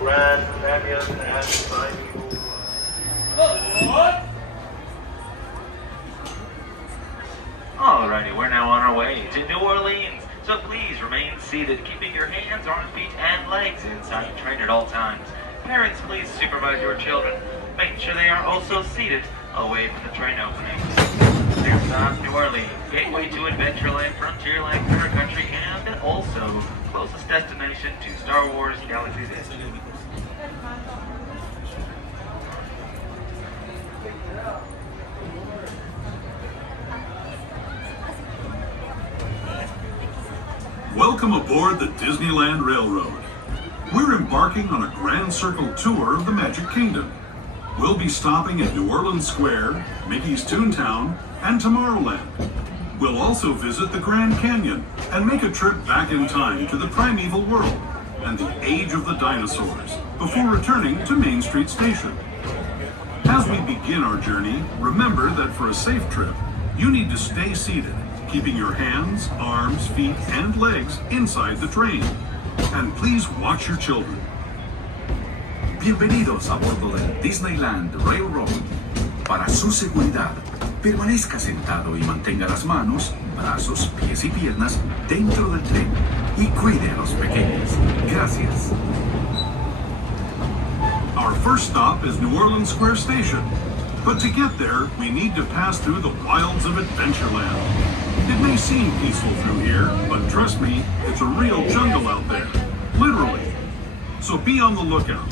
Grand Canyon and Bayou. Alrighty, we're now on our way to New Orleans, so please remain seated, keeping your hands, arms, feet, and legs inside the train at all times. Parents, please supervise your children. Make sure they are also seated away from the train opening. Next stop, New Orleans, gateway to Adventureland, Frontierland, Critter Country, and also closest destination to Star Wars Galaxy's Edge. Welcome aboard the Disneyland Railroad. We're embarking on a grand circle tour of the Magic Kingdom. We'll be stopping at New Orleans Square, Mickey's Toontown, and Tomorrowland. We'll also visit the Grand Canyon and make a trip back in time to the primeval world and the age of the dinosaurs before returning to Main Street Station. As we begin our journey, remember that for a safe trip, you need to stay seated, keeping your hands, arms, feet, and legs inside the train. And please watch your children. Bienvenidos a bordo del Disneyland Railroad. Para su seguridad, permanezca sentado y mantenga las manos, brazos, pies y piernas dentro del tren y cuide a los pequeños. Gracias. Our first stop is New Orleans Square Station. But to get there, we need to pass through the wilds of Adventureland. It may seem peaceful through here, but trust me, it's a real jungle out there. Literally. So be on the lookout.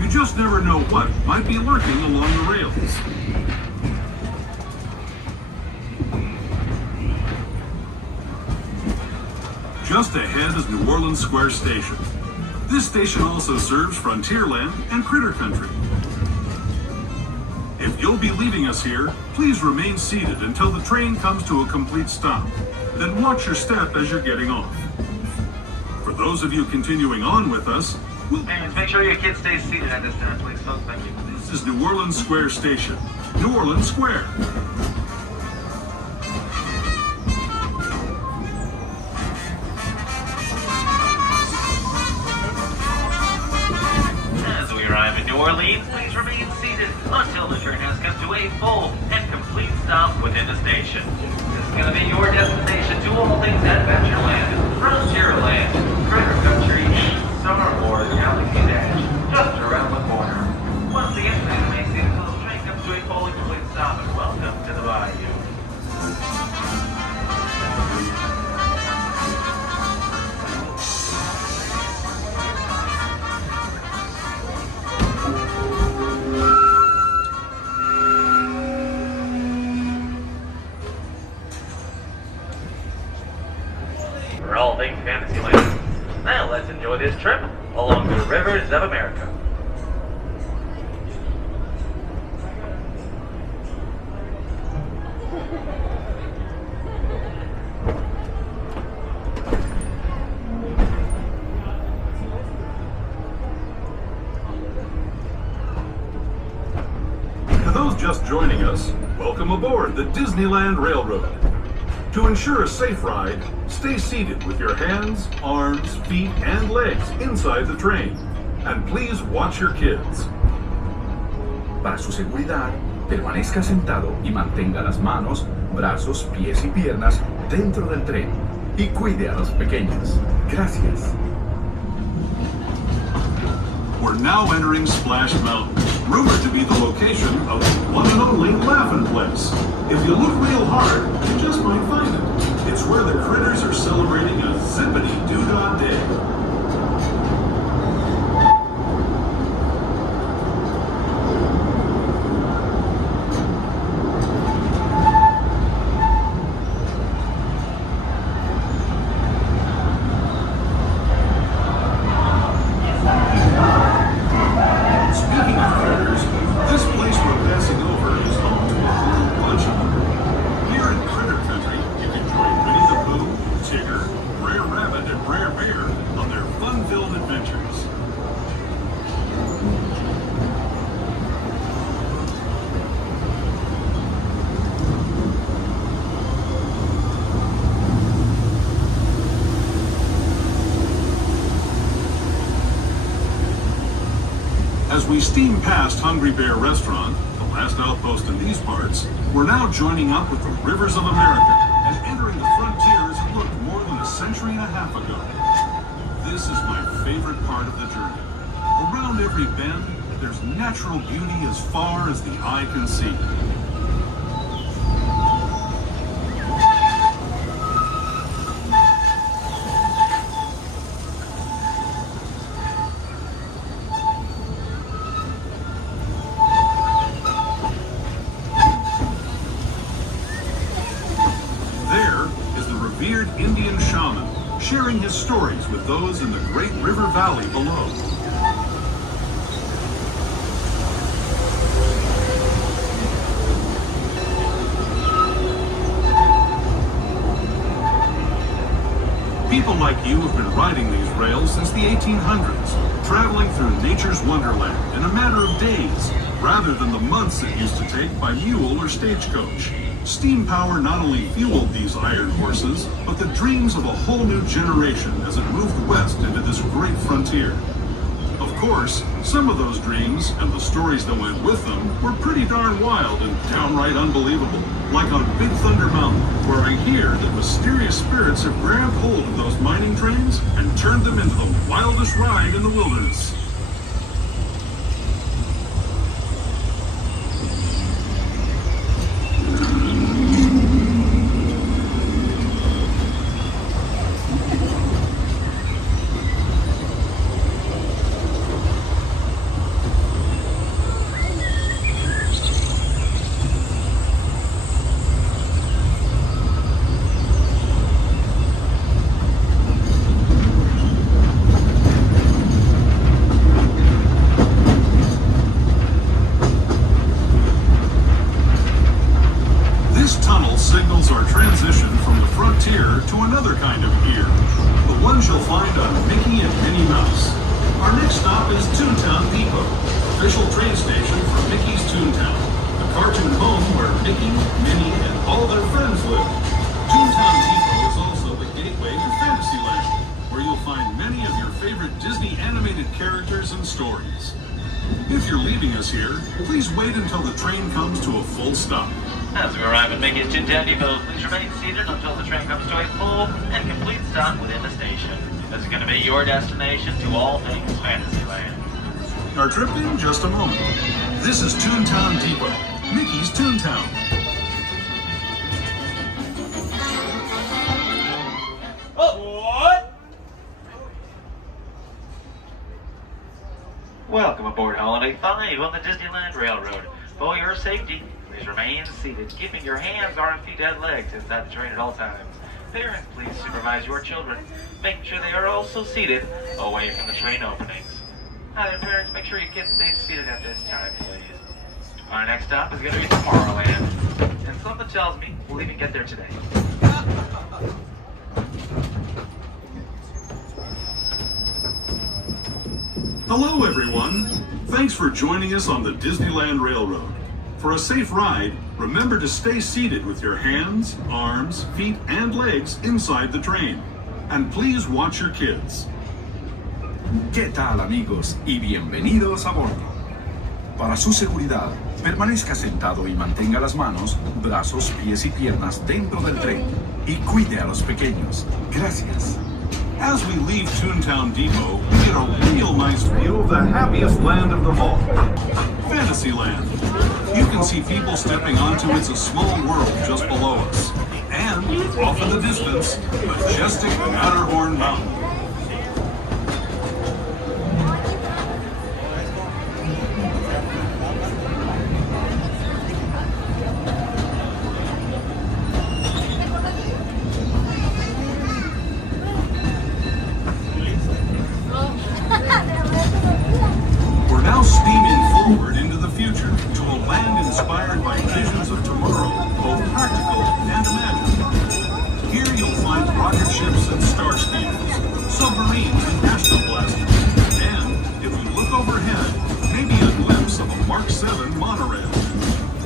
You just never know what might be lurking along the rails. Just ahead is New Orleans Square Station. This station also serves Frontierland and Critter Country. If you'll be leaving us here, please remain seated until the train comes to a complete stop. Then watch your step as you're getting off. For those of you continuing on with us, Parents, make sure your kids stay seated at this time, please, folks. Thank you. this is New Orleans Square Station. New Orleans Square. As we arrive in New Orleans, please remain seated until the train has come to a full and complete stop within the station. This is going to be your destination to all things Adventureland, Frontierland, Critter Country, and Star Wars Galaxy's Edge, just around the corner. Once again, please remain seated until the train comes to a full and complete stop, and welcome to the Bayou. For all things Fantasyland. Now let's enjoy this trip along the rivers of America. To those just joining us, welcome aboard the Disneyland Railroad. To ensure a safe ride, stay seated with your hands, arms, feet, and legs inside the train. And please watch your kids. Para su seguridad, permanezca sentado y mantenga las manos, brazos, pies y piernas dentro del tren y cuide a los pequeños. Gracias. We're now entering Splash Mountain, rumored to be the location of the one and only Laugh-In Place. If you look real hard, you just might find it. It's where the critters are celebrating a zippity-doo-dah day. Speaking of critters, this place we're passing over is home to a whole bunch of them. Here in Critter Country, you can join Winnie the Pooh, Tigger, Brer Rabbit, and Brer Bear on their we steam past Hungry Bear Restaurant, the last outpost in these parts, we're now joining up with the rivers of America and entering the frontier as it looked more than a century and a half ago. This is my favorite part of the journey. Around every bend, there's natural beauty as far as the eye can see. Revered Indian shaman, sharing his stories with those in the great river valley below. People like you have been riding these rails since the 1800s, traveling through nature's wonderland in a matter of days, rather than the months it used to take by mule or stagecoach. Steam power not only fueled these iron horses, but the dreams of a whole new generation as it moved west into this great frontier. Of course, some of those dreams and the stories that went with them were pretty darn wild and downright unbelievable. Like on Big Thunder Mountain, where I hear that mysterious spirits have grabbed hold of those mining trains and turned them into the wildest ride in the wilderness. Signals our transition from the frontier to another kind of ear, the ones you'll find on Mickey and Minnie Mouse. Our next stop is Toontown Depot, official train station for Mickey's Toontown, the cartoon home where Mickey, Minnie, and all their friends live. Toontown Depot is also the gateway to Fantasyland, where you'll find many of your favorite Disney animated characters and stories. If you're leaving us here, please wait until the train comes to a full stop. As we arrive at Mickey's Toontown Depot, please remain seated until the train comes to a full and complete stop within the station. This is going to be your destination to all things Fantasyland. Our trip in just a moment. This is Toontown Depot, Mickey's Toontown. What? Welcome aboard Holiday 5 on the Disneyland Railroad. For your safety, please remain seated, keeping your hands, arms, feet, and legs inside the train at all times. Parents, please supervise your children, making sure they are also seated away from the train openings. Hi there, parents. Make sure your kids stay seated at this time, please. Our next stop is going to be Tomorrowland, and something tells me we'll even get there today. Hello, everyone. Thanks for joining us on the Disneyland Railroad. For a safe ride, remember to stay seated with your hands, arms, feet, and legs inside the train. And please watch your kids. ¿Qué tal, amigos? Y bienvenidos a bordo. Para su seguridad, permanezca sentado y mantenga las manos, brazos, pies y piernas dentro del tren. Y cuide a los pequeños. Gracias. As we leave Toontown Depot, we get a real nice view of the happiest land of them all, Fantasyland. You can see people stepping onto It's a Small World just below us. And, off in the distance, majestic Matterhorn Mountain. We're now steaming forward into the future to a land inspired by visions of tomorrow, both practical and imagined. Here you'll find rocket ships and star speeders, submarines and astro blasters, and, if you look overhead, maybe a glimpse of a Mark 7 monorail.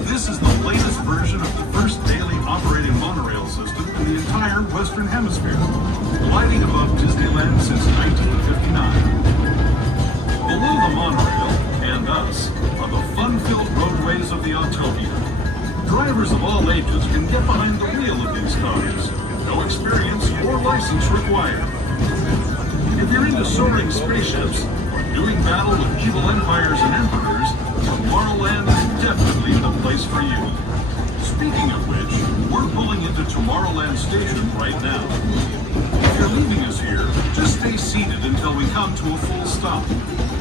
This is the latest version of the first daily operating monorail system in the entire Western Hemisphere, gliding above Disneyland since 1959. Below the monorail, and us on the fun-filled roadways of the Autopia. Drivers of all ages can get behind the wheel of these cars. No experience or license required. If you're into soaring spaceships or doing battle with evil empires and emperors, Tomorrowland is definitely the place for you. Speaking of which, we're pulling into Tomorrowland Station right now. If you're leaving us here, just stay seated until we come to a full stop.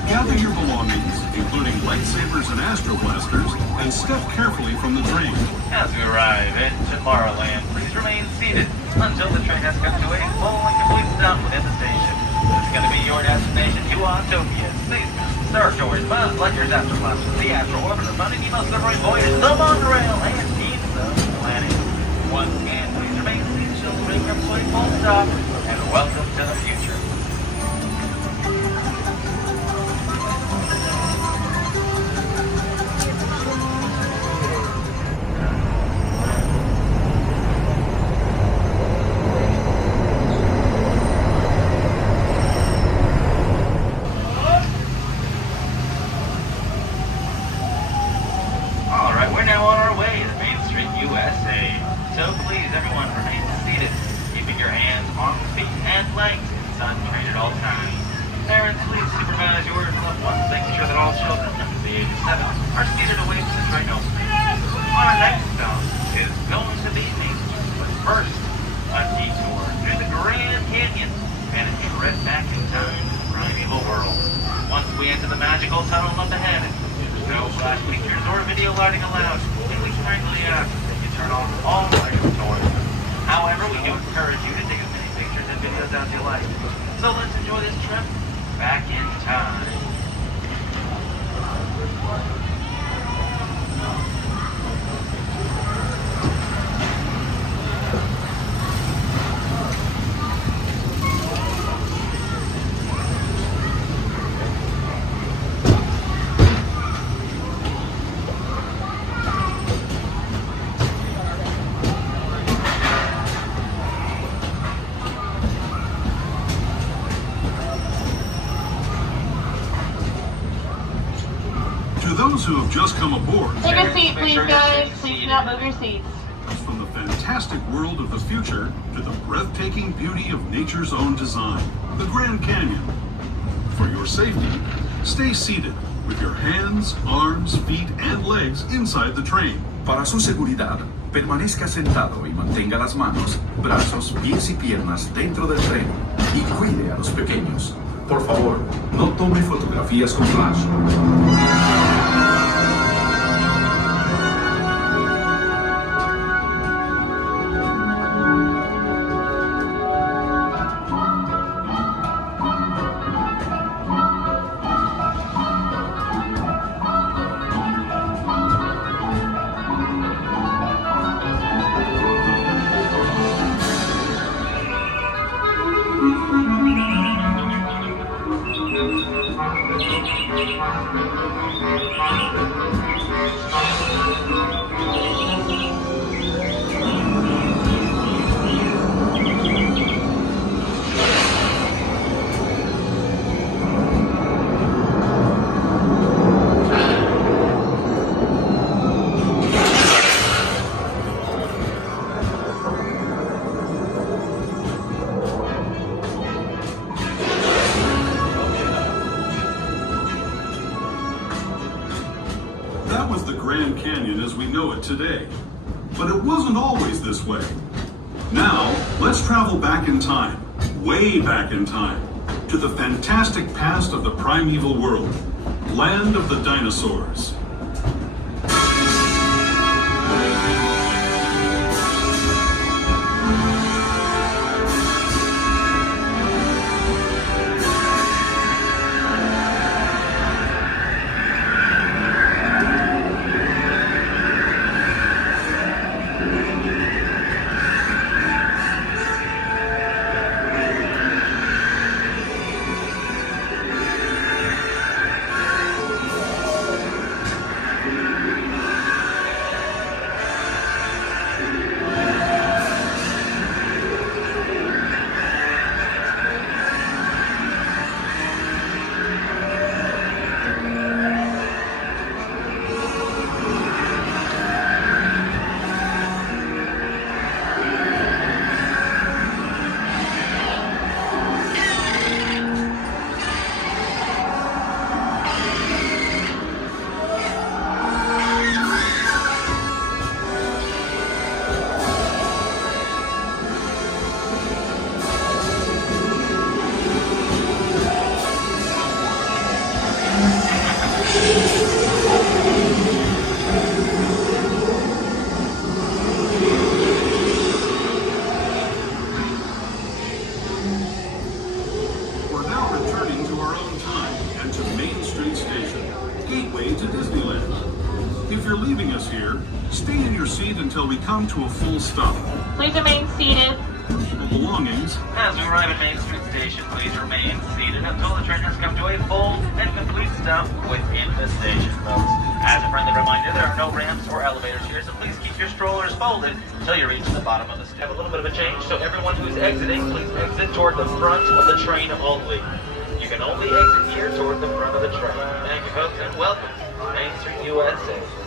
Gather your belongings, including lightsabers and astro blasters, and step carefully from the train. As we arrive in Tomorrowland, please remain seated until the train has come to a full and complete stop within the station. This is going to be your destination to Autopia, Spaceman, Star Tours, Buzz Lightyear's Astro Blaster, the Astro Orbiter, Finding Nemo Submarine Voyage, the Monorail, and Teams of the Planet. Once again, please remain seated until the train comes to a full stop, and welcome to the future. So let's enjoy this trip back in time. Those who have just come aboard, take a seat, please, guys. Please do not move your seats. From the fantastic world of the future to the breathtaking beauty of nature's own design, the Grand Canyon. For your safety, stay seated with your hands, arms, feet, and legs inside the train. Para su seguridad, permanezca sentado y mantenga las manos, brazos, pies y piernas dentro del tren y cuide a los pequeños. Por favor, no tome fotografías con flash. That was the Grand Canyon as we know it today. But it wasn't always this way. Now, let's travel back in time, way back in time, to the fantastic past of the primeval world, land of the dinosaurs. leaving us here, stay in your seat until we come to a full stop. Please remain seated. Personal belongings. As we arrive at Main Street Station, please remain seated until the train has come to a full and complete stop within the station, folks. As a friendly reminder, there are no ramps or elevators here, so please keep your strollers folded until you reach the bottom of the step. Have a little bit of a change, so everyone who is exiting, please exit toward the front of the train only. You can only exit here toward the front of the train. Thank you, folks, and welcome to Main Street, USA.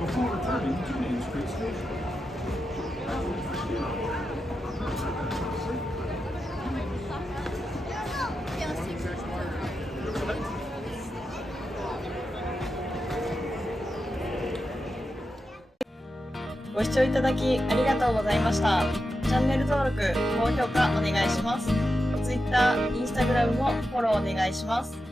Before returning to Main Street Station. ご視聴いただきありがとうございました。チャンネル登録、高評価お願いします。Twitter、Instagram もフォローお願いします。